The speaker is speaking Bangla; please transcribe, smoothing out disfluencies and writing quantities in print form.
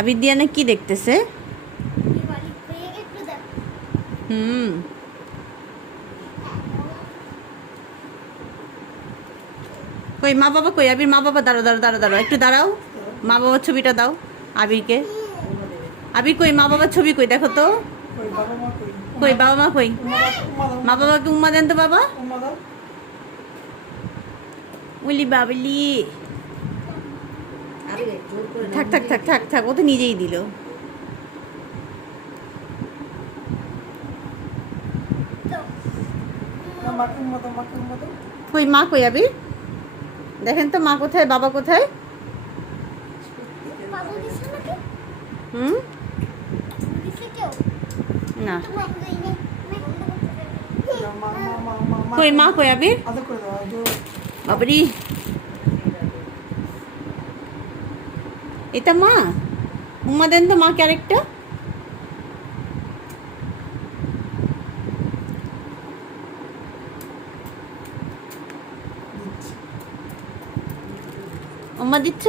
আবির দিয়া না কি দেখতেছে? হুম। কই মা বাবা কই? আবির মা বাবা দাঁড়াও দাঁড়াও দাঁড়াও দাঁড়াও, একটু দাঁড়াও। মা বাবার ছবিটা দাও আবিরকে। আবির কই মা বাবার ছবি কই? দেখো তো। কই বাবা মা কই? মা বাবাকে উম্মা দেন তো বাবা। উলি বাবলি। থাক থাক থাক থাক থাক, ও তো নিজেই দিল। কই মা কই আবির? দেখেন তো মা কোথায়, বাবা কোথায়? হুম, না। কই মা কই আবির? বাবারি, এটা মা? উম্মা দেন তো মাকে আরেকটা। উম্মা দিচ্ছ?